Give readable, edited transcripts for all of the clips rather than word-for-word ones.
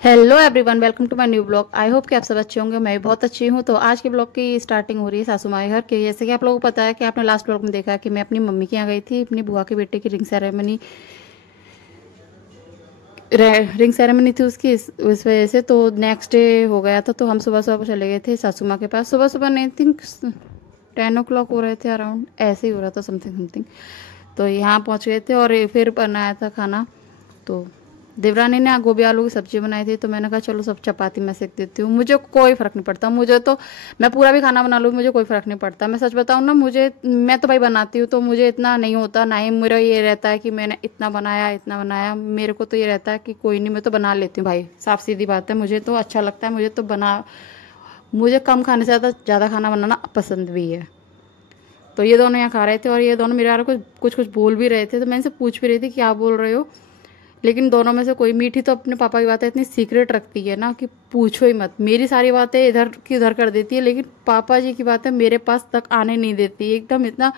Hello everyone, welcome to my new blog. I hope कि आप सब अच्छे होंगे। मैं भी बहुत अच्छी हूँ। तो आज के ब्लॉग की स्टार्टिंग हो रही है सासू माँ के घर के। जैसे कि आप लोगों को पता है कि आपने लास्ट ब्लॉग में देखा है कि मैं अपनी मम्मी के यहाँ गई थी, अपनी बुआ के बेटे की रिंग सेरेमनी थी उसकी, इस वजह से। तो नेक्स्ट डे हो गया था, तो हम सुबह सुबह चले गए थे सासू माँ के पास। सुबह सुबह नहीं, थिंक 10 o'clock हो रहे थे, अराउंड ऐसे ही हो रहा था, समथिंग समथिंग। तो यहाँ पहुँच गए थे और फिर बनाया था खाना। तो देवरानी ने गोभी आलू की सब्जी बनाई थी, तो मैंने कहा चलो सब चपाती मैं सेक देती हूँ। मुझे कोई फ़र्क नहीं पड़ता, मुझे तो मैं पूरा भी खाना बना लूँ, मुझे कोई फ़र्क नहीं पड़ता। मैं सच बताऊँ ना, मैं तो भाई बनाती हूँ, तो मुझे इतना नहीं होता। ना ही मेरा ये रहता है कि मैंने इतना बनाया इतना बनाया। मेरे को तो ये रहता है कि कोई नहीं, मैं तो बना लेती हूँ भाई, साफ सीधी बात है। मुझे तो अच्छा लगता है, मुझे कम खाने से ज़्यादा ज़्यादा खाना बनाना पसंद भी है। तो ये दोनों यहाँ खा रहे थे और ये दोनों मेरे यार कुछ कुछ कुछ बोल भी रहे थे, तो मैं इनसे पूछ भी रही थी क्या बोल रहे हो। लेकिन दोनों में से कोई, मीठी तो अपने पापा की बातें इतनी सीक्रेट रखती है ना कि पूछो ही मत। मेरी सारी बातें इधर की उधर कर देती है, लेकिन पापा जी की बातें मेरे पास तक आने नहीं देती, एकदम इतना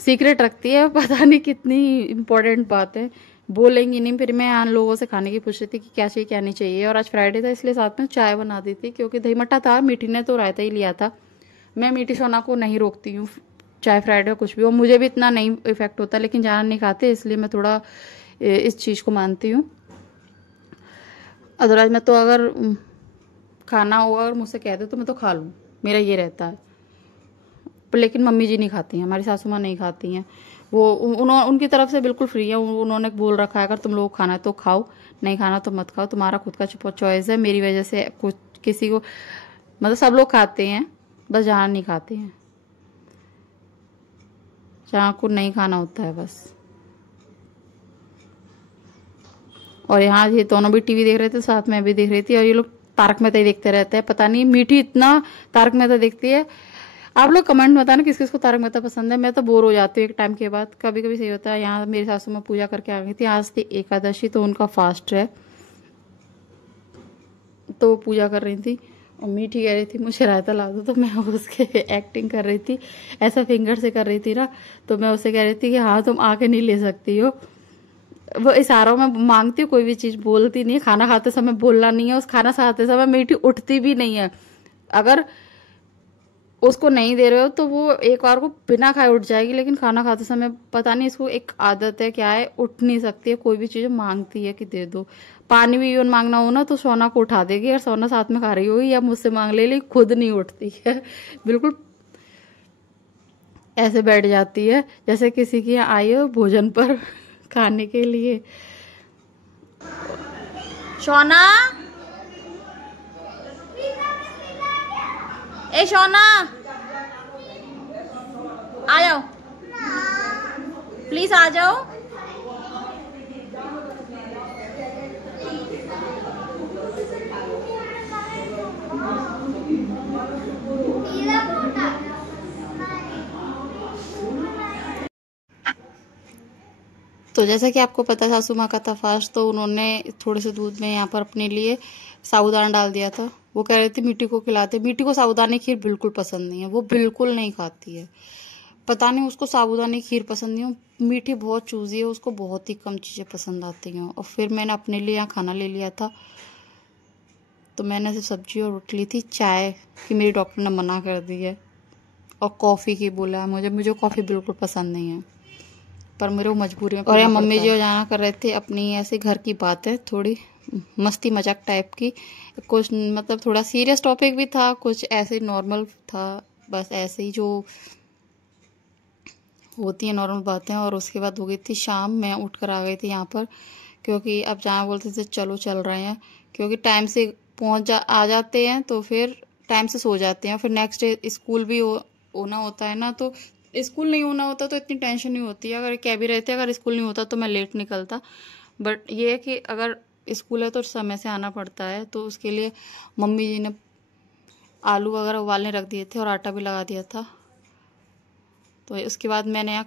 सीक्रेट रखती है। पता नहीं कितनी इम्पोर्टेंट बात है, बोलेंगी नहीं। फिर मैं आन लोगों से खाने की पूछ रही थी कि क्या चाहिए क्या नहीं चाहिए। और आज फ्राइडे था, इसलिए साथ में चाय बना दी थी, क्योंकि दही मट्ठा था, मीठी ने तो रायता ही लिया था। मैं मीठी सोना को नहीं रोकती हूँ, चाहे फ्राइडे कुछ भी हो, मुझे भी इतना नहीं इफेक्ट होता, लेकिन ज़्यादा नहीं खाते, इसलिए मैं थोड़ा इस चीज़ को मानती हूँ। अदरवाइज मैं तो अगर खाना होगा और मुझसे कह दे तो मैं तो खा लूँ, मेरा ये रहता है। पर लेकिन मम्मी जी नहीं खाती हैं, हमारी सासू माँ नहीं खाती हैं। वो उनकी तरफ से बिल्कुल फ्री है। उन्होंने बोल रखा है अगर तुम लोग खाना है तो खाओ, नहीं खाना तो मत खाओ, तुम्हारा खुद का चॉइस है। मेरी वजह से कुछ किसी को, मतलब सब लोग खाते हैं, बस जहाँ नहीं खाते हैं, जहाँ को नहीं खाना होता है बस। और यहाँ ये दोनों भी टीवी देख रहे थे, साथ में भी देख रही थी। और ये लोग तारक मेहता ही देखते रहते हैं, पता नहीं मीठी इतना तारक मेहता देखती है। आप लोग कमेंट में बताना किस किस को तारक मेहता पसंद है। मैं तो बोर हो जाती हूँ एक टाइम के बाद, कभी कभी सही होता है। यहाँ मेरी सासू माँ पूजा करके आ गई थी, आज थी एकादशी, तो उनका फास्ट है, तो वो पूजा कर रही थी। और मीठी कह रही थी मुझे रायता ला दो, तो मैं उसके एक्टिंग कर रही थी, ऐसा फिंगर से कर रही थी ना। तो मैं उससे कह रही थी कि हाँ तुम आके नहीं ले सकती हो। वो इशारों में मांगती हूँ, कोई भी चीज़ बोलती नहीं है। खाना खाते समय बोलना नहीं है, उस खाना खाते समय मीठी उठती भी नहीं है। अगर उसको नहीं दे रहे हो तो वो एक बार को बिना खाए उठ जाएगी, लेकिन खाना खाते समय पता नहीं इसको एक आदत है क्या है, उठ नहीं सकती है। कोई भी चीज़ मांगती है कि दे दो। पानी भी इवन मांगना हो ना तो सोना को उठा देगी, और सोना साथ में खा रही होगी या मुझसे मांग ले ली, खुद नहीं उठती है। बिल्कुल ऐसे बैठ जाती है जैसे किसी की यहाँ आई हो भोजन पर खाने के लिए। सोना, ए सोना, आ जाओ, प्लीज आ जाओ। तो जैसा कि आपको पता है सासू माँ का था फास्ट, तो उन्होंने थोड़े से दूध में यहाँ पर अपने लिए साबूदाना डाल दिया था। वो कह रही थी मीठी को खिलाते। मीठी को साबूदाने खीर बिल्कुल पसंद नहीं है, वो बिल्कुल नहीं खाती है। पता नहीं उसको साबूदाने खीर पसंद नहीं है। मीठी बहुत चूजी है, उसको बहुत ही कम चीज़ें पसंद आती हैं। और फिर मैंने अपने लिए यहाँ खाना ले लिया था, तो मैंने सिर्फ सब्जी और रोटी ली थी। चाय की मेरी डॉक्टर ने मना कर दी है, और कॉफ़ी की बोला है मुझे। मुझे कॉफ़ी बिल्कुल पसंद नहीं है, पर मेरे को मजबूरी में। और यहाँ मम्मी जी और जाना कर रहे थे अपनी ऐसे घर की बात है, थोड़ी मस्ती मजाक टाइप की। कुछ मतलब थोड़ा सीरियस टॉपिक भी था, कुछ ऐसे नॉर्मल था, बस ऐसे ही जो होती है नॉर्मल बातें। और उसके बाद हो गई थी शाम, मैं उठ कर आ गई थी यहाँ पर, क्योंकि अब जहाँ बोलते थे चलो चल रहे हैं, क्योंकि टाइम से आ जाते हैं तो फिर टाइम से सो जाते हैं। फिर नेक्स्ट डे स्कूल भी होना होता है ना, तो स्कूल नहीं होना होता तो इतनी टेंशन नहीं होती है। अगर कह भी रहते अगर स्कूल नहीं होता तो मैं लेट निकलता। बट ये है कि अगर स्कूल है तो समय से आना पड़ता है, तो उसके लिए मम्मी जी ने आलू वगैरह उबालने रख दिए थे और आटा भी लगा दिया था। तो उसके बाद मैंने यहाँ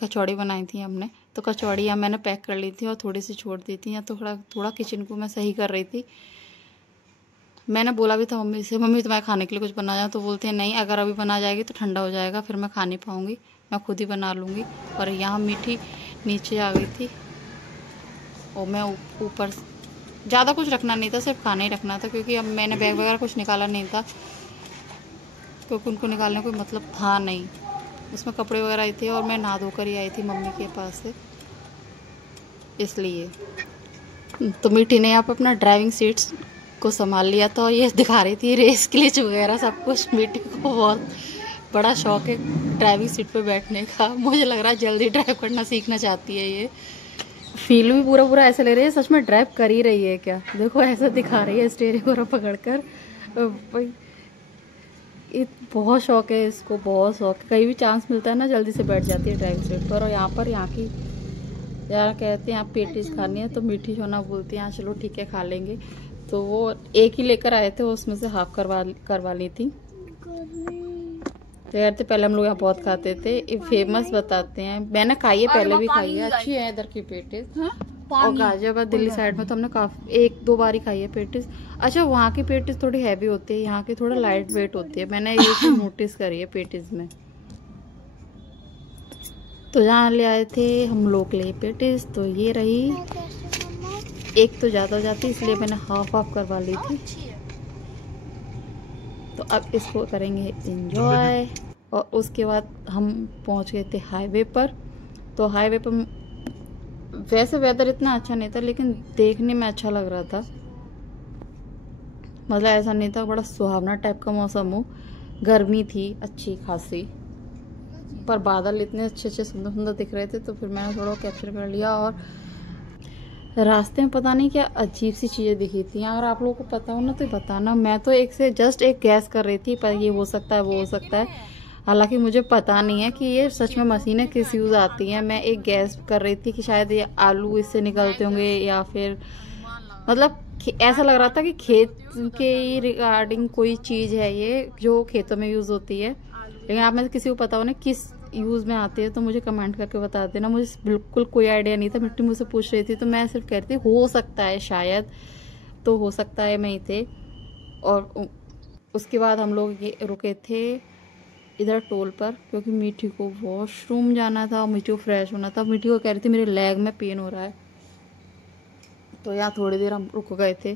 कचौड़ी बनाई थी हमने, तो कचौड़ियाँ मैंने पैक कर ली थी और थोड़ी सी छोड़ दी थी। या तो थोड़ा थोड़ा किचन को मैं सही कर रही थी। मैंने बोला भी था मम्मी से, मम्मी तुम्हारे खाने के लिए कुछ बना जाए, तो बोलते हैं नहीं, अगर अभी बना जाएगी तो ठंडा हो जाएगा, फिर मैं खा नहीं पाऊँगी, मैं खुद ही बना लूँगी। और यहाँ मीठी नीचे आ गई थी और मैं ऊपर ज़्यादा कुछ रखना नहीं था, सिर्फ खाना ही रखना था, क्योंकि अब मैंने बैग वगैरह कुछ निकाला नहीं था, क्योंकि उनको निकालने का कोई मतलब था नहीं। उसमें कपड़े वगैरह आई थे और मैं नहा धोकर ही आई थी मम्मी के पास से, इसलिए। तो मीठी ने यहाँ पर अपना ड्राइविंग सीट्स को संभाल लिया था और ये दिखा रही थी रेस क्लिच वगैरह सब कुछ। मीठी को बहुत बड़ा शौक है ड्राइविंग सीट पे बैठने का। मुझे लग रहा है जल्दी ड्राइव करना सीखना चाहती है ये। फील भी पूरा पूरा ऐसा ले रही है सच में ड्राइव कर ही रही है क्या। देखो ऐसा दिखा रही है स्टीयरिंग को पकड़ कर। बहुत शौक है इसको, बहुत शौक है। कहीं भी चांस मिलता है ना जल्दी से बैठ जाती है ड्राइविंग सीट पर। और यहाँ की यार कहते हैं आप पेटीज खानी है तो मीठी सोना बोलती हैं, हाँ चलो ठीक है खा लेंगे। तो वो एक ही लेकर आए थे, उसमें से हाफ करवा ली थी। तो यार तो पहले हम लोग यहाँ बहुत खाते थे, फेमस बताते हैं। मैंने खाई है, पहले भी खाई है, अच्छी है इधर की पेटीज। और गाजियाबाद दिल्ली साइड में तो हमने काफी 1-2 बार ही खाई है पेटीज। अच्छा वहाँ की पेटीज थोड़ी हैवी होती है, यहाँ की थोड़ा लाइट वेट होती है, मैंने ये चीज नोटिस करी है पेटीज में। तो यहाँ ले आए थे हम लोग ले पेटीज, तो ये रही। एक तो ज़्यादा हो जाती इसलिए मैंने हाफ करवा ली थी। तो अब इसको करेंगे एंजॉय। और उसके बाद हम पहुँच गए थे हाईवे पर। तो हाईवे पर वैसे वेदर इतना अच्छा नहीं था, लेकिन देखने में अच्छा लग रहा था। मतलब ऐसा नहीं था बड़ा सुहावना टाइप का मौसम हो, गर्मी थी अच्छी खासी, पर बादल इतने अच्छे अच्छे सुंदर सुंदर दिख रहे थे। तो फिर मैंने थोड़ा कैप्चर कर लिया। और रास्ते में पता नहीं क्या अजीब सी चीज़ें दिखी थी। अगर आप लोगों को पता हो ना तो बताना। मैं तो जस्ट एक गैस कर रही थी, पर ये हो सकता है वो हो सकता है, हालांकि मुझे पता नहीं है कि ये सच में मशीनें किस यूज़ आती हैं। मैं एक गैस कर रही थी कि शायद ये आलू इससे निकलते होंगे, या फिर मतलब ऐसा लग रहा था कि खेत के रिगार्डिंग कोई चीज़ है ये जो खेतों में यूज़ होती है। लेकिन आप में से किसी को पता हो ना किस यूज़ में आती है तो मुझे कमेंट करके बता देना। मुझे बिल्कुल कोई आइडिया नहीं था। मिट्टी मुझसे पूछ रही थी तो मैं सिर्फ कह रही थी हो सकता है शायद, तो हो सकता है मैं ही थे। और उसके बाद हम लोग ये रुके थे इधर टोल पर, क्योंकि मीठी को वॉशरूम जाना था और मीठी को फ्रेश होना था। मीठी को कह रही थी मेरे लेग में पेन हो रहा है, तो यहाँ थोड़ी देर हम रुक गए थे।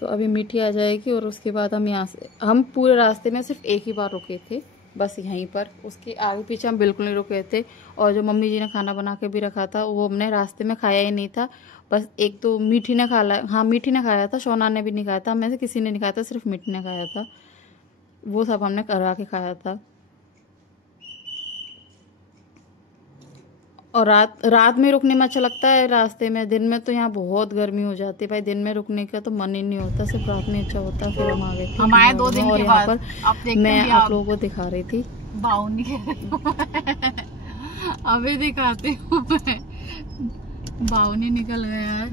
तो अभी मीठी आ जाएगी और उसके बाद हम पूरे रास्ते में सिर्फ एक ही बार रुके थे, बस यहीं पर। उसके आगे पीछे हम बिल्कुल नहीं रुके थे। और जो मम्मी जी ने खाना बना के भी रखा था वो हमने रास्ते में खाया ही नहीं था। बस एक तो मीठी ने मीठी ने खाया था, शोना ने भी नहीं खाया था, हम में से किसी ने नहीं खाया था, सिर्फ मीठी ने खाया था। वो सब हमने करवा के खाया था। और रात में रुकने में अच्छा लगता है रास्ते में। दिन में तो यहाँ बहुत गर्मी हो जाती है भाई, दिन में रुकने का तो मन ही नहीं होता, सिर्फ रात में अच्छा होता है। फिर हम आ गए थे हमारे 2 दिन और के यहाँ बाद पर मैं आप लोगों को दिखा रही थी बाउनी। अभी दिखाती हूँ मैं। बाउनी निकल गया है।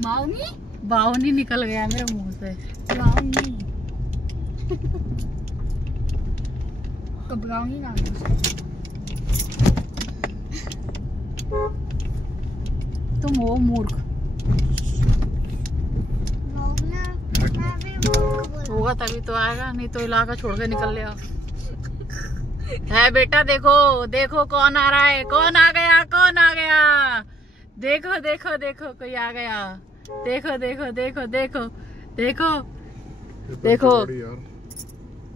बाउनी निकल गया मेरे मुंह से। तो ब्राउनी ना तुम हो मूर्ख। होगा तभी तो आएगा, नहीं तो इलाका छोड़ के निकल लिया है। बेटा देखो देखो कौन आ रहा है, कौन आ गया, कौन आ गया। देखो देखो देखो कोई आ गया। देखो देखो देखो देखो देखो देखो।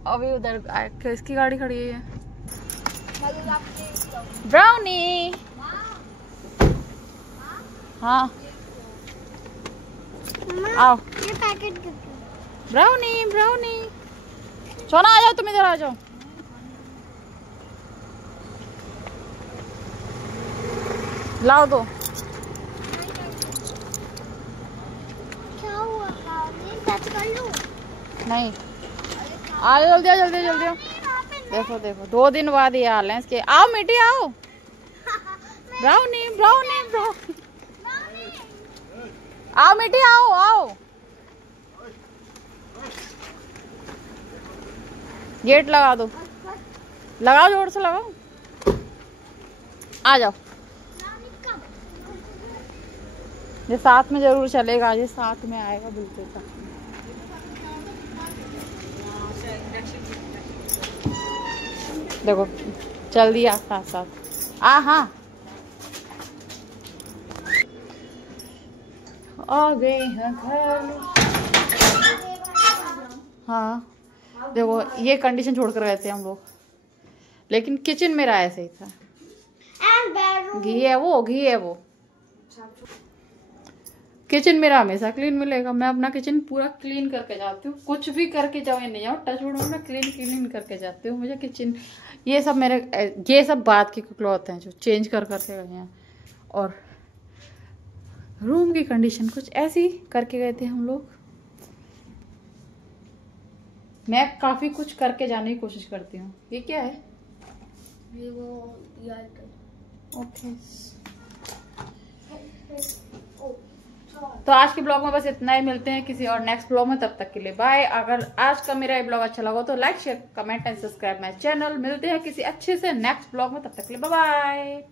अभी उधर किसकी गाड़ी खड़ी है? ब्राउनी। हाँ आओ। ये पैकेट ब्राउनी ब्राउनी सोना आ जाओ, तुम इधर आ जाओ। लाओ दो। क्या हुआ? टच कर लूं? नहीं आ जाओ जल्दी जल्दी जल्दी। देखो देखो 2 दिन बाद ये हाल है इसके। आओ मीठी आओ। ब्राउनी ब्राउनी ब्राउनी आओ मीठी आओ आओ। गेट लगा दो, लगाओ जोर से लगाओ। आ जाओ, ये साथ में जरूर चलेगा, ये साथ में आएगा बिल्कुल का। देखो चल दिया साथ साथ। हाँ आ गए हैं घर। हाँ देखो ये कंडीशन छोड़ कर गए थे हम लोग, लेकिन किचन मेरा ऐसे ही था। And bedroom. घी है वो। किचन मेरा हमेशा क्लीन मिलेगा। मैं अपना किचन पूरा क्लीन करके जाती हूँ, कुछ भी करके जाओ या नहीं जाओ, टच वुड में क्लीन करके जाती हूँ। मुझे किचन ये सब बात की क्लॉथ हैं जो चेंज कर करके गए हैं। और रूम की कंडीशन कुछ ऐसी करके गए थे हम लोग। मैं काफी कुछ करके जाने की कोशिश करती हूँ। ये क्या है? ये वो ओके तो आज के ब्लॉग में बस इतना ही। मिलते हैं किसी और नेक्स्ट ब्लॉग में, तब तक के लिए बाय। अगर आज का मेरा ये ब्लॉग अच्छा लगा तो like share comment and subscribe my channel. मिलते हैं किसी अच्छे से नेक्स्ट ब्लॉग में, तब तक के लिए बाय बाय।